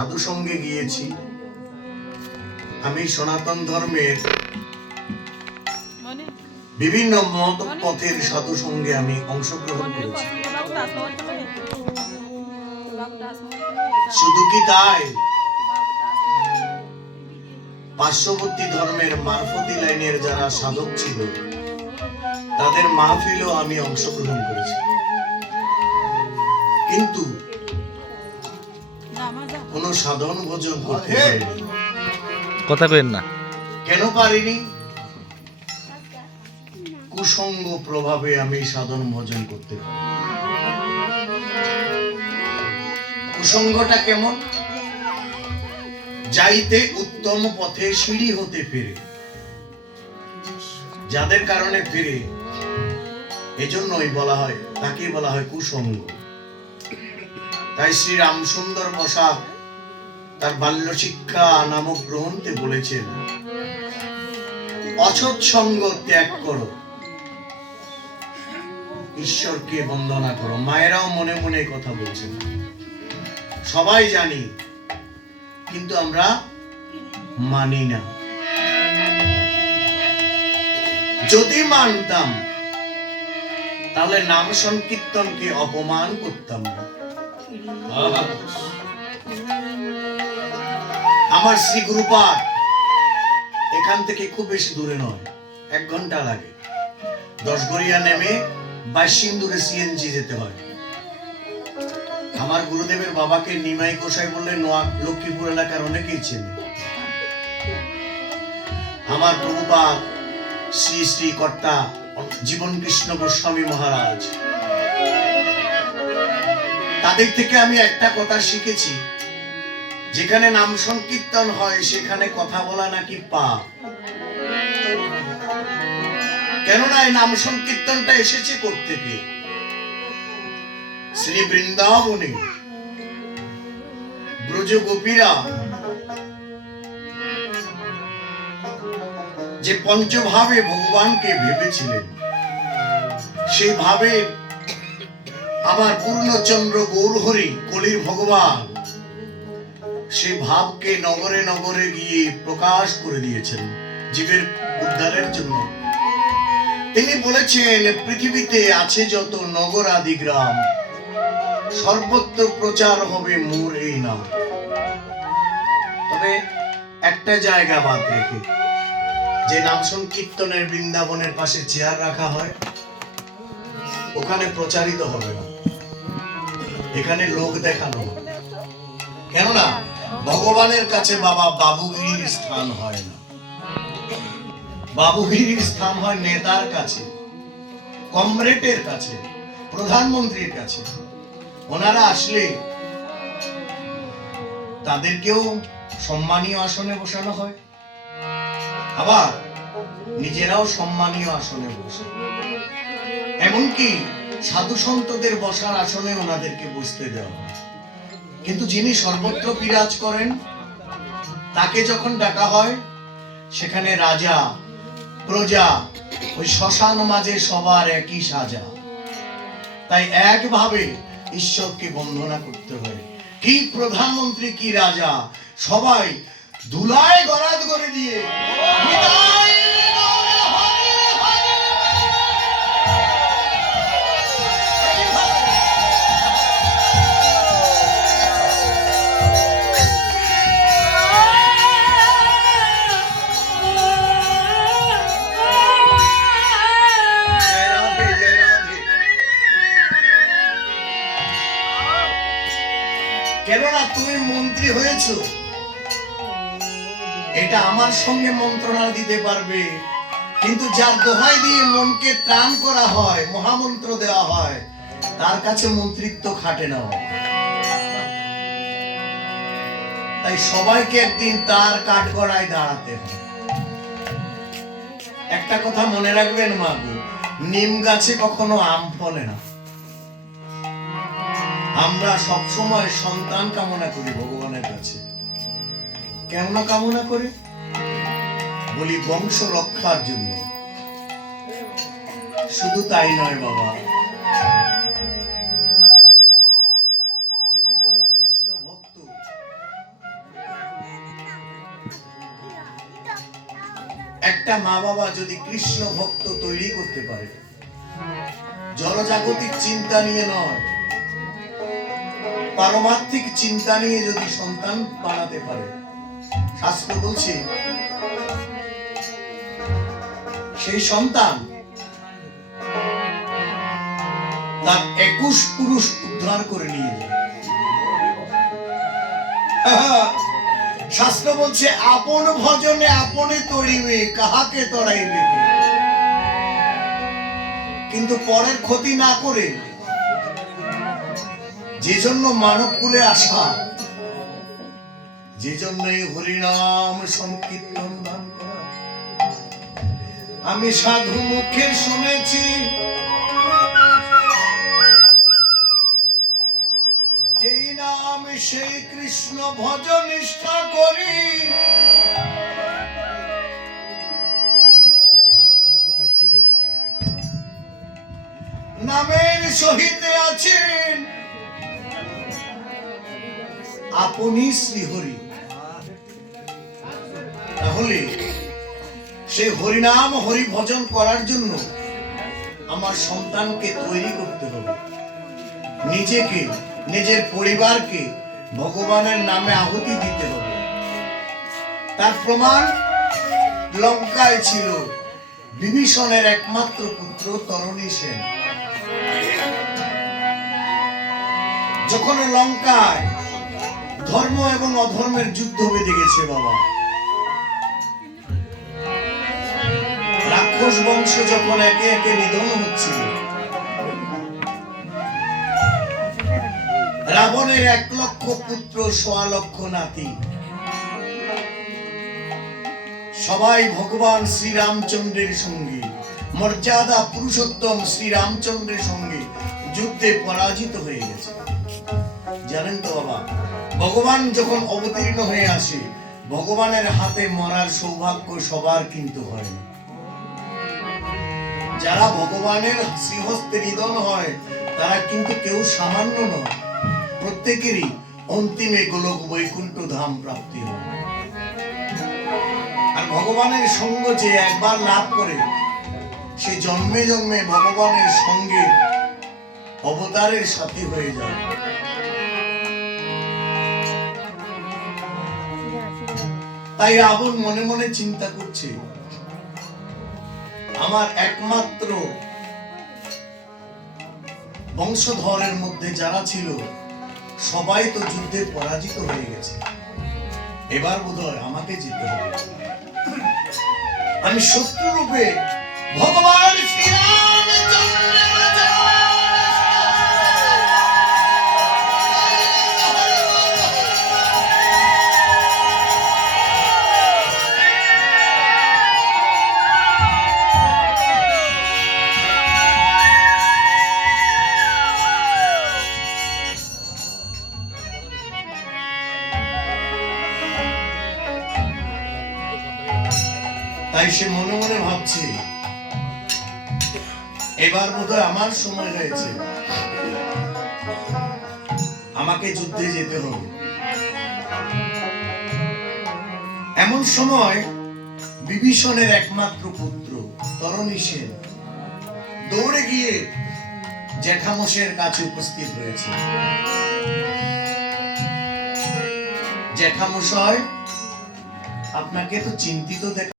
সাধু সঙ্গে গিয়েছি। আমি সনাতন ধর্মের বিভিন্ন মত পথের সাধু সঙ্গে আমি অংশগ্রহণ করেছি। শুধু কি তাই, পার্শ্ববর্তী ধর্মের মারফতি লাইনের যারা সাধক ছিল তাদের মাহফিলও আমি অংশগ্রহণ করেছি, কিন্তু কোন সাধন ভোজন করতে পারিনি। কথা কইেন না। কেন পারিনি? কুসঙ্গ প্রভাবে আমি সাধন ভোজন করতে পারি। কুসঙ্গটা কেমন? যাইতে উত্তম পথে সিঁড়ি হতে ফিরে, যাদের কারণে ফিরে, এজন্যই বলা হয়, তাকেই বলা হয় কুসঙ্গ। তাই শ্রী রামসুন্দর বসাক তার বাল্য শিক্ষা নামক গ্রন্থে বলেছেন, অসৎ সঙ্গ ত্যাগ করো, ঈশ্বরকে বন্দনা করো। মায়েরাও মনে মনে কথা বলছেন, সবাই জানি, কিন্তু আমরা মানি না। যদি মানতাম তাহলে নাম সংকীর্তনকে অপমান করতাম না। আমার শ্রী গুরুপাদ এখান থেকে খুব বেশি দূরে নয়, 1 ঘন্টা লাগে। 10 গড়িয়া নেমে বাইশিন্দুরে সিএনজি যেতে হয়। আমার গুরুদেবের বাবাকে নিমাই গোসাই বললে লক্ষ্মীপুর এলাকার অনেকেই চেনে। আমার প্রভুপাদ শ্রী শ্রী কর্তা জীবন কৃষ্ণ গোস্বামী মহারাজ, তাদের থেকে আমি একটা কথা শিখেছি, যেখানে নাম সংকীর্তন হয় সেখানে কথা বলা নাকি পাপ। কেননা এই নাম সংকীর্তনটা এসেছে কোত্থেকে? শ্রী বৃন্দাবনে ব্রজ গোপীরা যে পঞ্চভাবে ভগবানকে ভেবেছিলেন, সেই ভাবে আমার পূর্ণচন্দ্র গৌরহরি কলির ভগবান সেই ভাবকে নগরে নগরে গিয়ে প্রকাশ করে দিয়েছেন জীবের উদ্ধারের জন্য। তিনি বলেছেন, পৃথিবীতে আছে যত নগর আদি গ্রাম, সর্বত্র প্রচার হবে মোর এই নাম। তবে একটা জায়গা বাদ রেখে, যে নাম সংকীর্তনের বৃন্দাবনের পাশে চেয়ার রাখা হয়, ওখানে প্রচারিত হবে না, এখানে লোক দেখানো হবে। কেননা ভগবানের কাছে বাবা বাবুগিরির স্থান হয় না, বাবুগিরির স্থান হয় নেতার কাছে, কমরেডের কাছে, প্রধানমন্ত্রীর কাছে। ওনারা আসলে তাদেরকেও সম্মানীয় আসনে বসানো হয়, আবার নিজেরাও সম্মানীয় আসনে বসে। এমনকি সাধু সন্তদের বসার আসনে ওনাদেরকে বসতে দেওয়া হয়। কিন্তু যিনি সর্বত্র বিরাজ করেন, তাকে যখন ডাকা হয়, সেখানে রাজা প্রজা ওই শ্মশান মাঝে সবার একই সাজা। তাই একভাবে ঈশ্বরকে বন্দনা করতে হয়। কি প্রধানমন্ত্রী, কি রাজা, সবাই ধুলায় গরাদ করে দিয়ে কেননা তুমি মন্ত্রী হয়েছো, এটা আমার সঙ্গে মন্ত্রণা দিতে পারবে, কিন্তু যার দোহাই দিয়ে মনকে ত্রাণ করা হয়, মহামন্ত্র দেওয়া হয়, তার কাছে মন্ত্রিত্ব খাটে না। তাই সবাইকে একদিন তার কাঠগড়ায় দাঁড়াতে হয়। একটা কথা মনে রাখবেন মাগো, নিম গাছে কখনো আম ফলে না। আমরা সবসময় সন্তান কামনা করি ভগবানের কাছে। কেন কামনা করি? বলি বংশ রক্ষার জন্য। শুধু তাই নয় বাবা, যদি কোনো কৃষ্ণ ভক্ত একটা মা বাবা যদি কৃষ্ণ ভক্ত তৈরি করতে পারে, জনজাগতিক চিন্তা নিয়ে নয়, পারমার্থিক চিন্তা নিয়ে যদি সন্তান বানাতে পারে, শাস্ত্র বলছে সেই সন্তান তার 21 পুরুষ উদ্ধার করে নিয়ে যায়। শাস্ত্র বলছে আপন ভজনে আপনে তরিবে, কাহাকে তরাইবে। কিন্তু পরের ক্ষতি না করে যে জন্য মানব কুলে আসা, যে জন্য এই হরিনাম সংকীর্তন দান করা, আমি সাধু মুখে শুনেছি যেই নাম সেই কৃষ্ণ ভজ নিষ্ঠা করি, নামের সহিতে আছেন আপনি শ্রীহরি। তাহলে সেই হরিনাম হরি ভজন করার জন্য আমার সন্তানকে তৈরি করতে হবে, নিজেকে নিজের পরিবারকে ভগবানের নামে আহুতি দিতে হবে। তার প্রমাণ লঙ্কায় ছিল বিভীষণের একমাত্র পুত্র তরণী সেন। যখন লঙ্কায় ধর্ম এবং অধর্মের যুদ্ধ বেঁধে গেছে বাবা, রাক্ষস বংশ যখন একে একে নিধন হচ্ছিল, রাবণের 1 লক্ষ পুত্র 1.25 লক্ষ নাতি, সবাই ভগবান শ্রীরামচন্দ্রের সঙ্গে, মর্যাদা পুরুষোত্তম শ্রীরামচন্দ্রের সঙ্গে যুদ্ধে পরাজিত হয়ে গেছে। জানেন তো বাবা, ভগবান যখন অবতীর্ণ হয়ে আসে, ভগবানের হাতে মরার সৌভাগ্য সবার কিন্তু হয় না। যারা ভগবানের শ্রীহস্তে নিধন হয় তারা কিন্তু কেউ সামান্য নয়, প্রত্যেকেরই অন্তিমে গোলক বৈকুণ্ঠ ধাম প্রাপ্তি হয়। আর ভগবানের সঙ্গ যে একবার লাভ করে, সে জন্মে জন্মে ভগবানের সঙ্গে অবতারের সাথী হয়ে যায়। তাই রাবণ মনে মনে চিন্তা করছে, আমার একমাত্র বংশধরের মধ্যে যারা ছিল সবাই তো যুদ্ধে পরাজিত হয়ে গেছে, এবার বোধহয় আমাকে জিততে হবে। আমি শত্রু রূপে ভগবান তাই সে মনে মনে ভাবছে এবার বোধহয় আমার সময় হয়েছে, আমাকে যুদ্ধে যেতে হবে। এমন সময় বিভীষণের একমাত্র পুত্র তরণী সেন দৌড়ে গিয়ে জ্যাঠামশাইয়ের কাছে উপস্থিত হয়েছে। জ্যাঠামশাই, আপনাকে তো চিন্তিত দেখা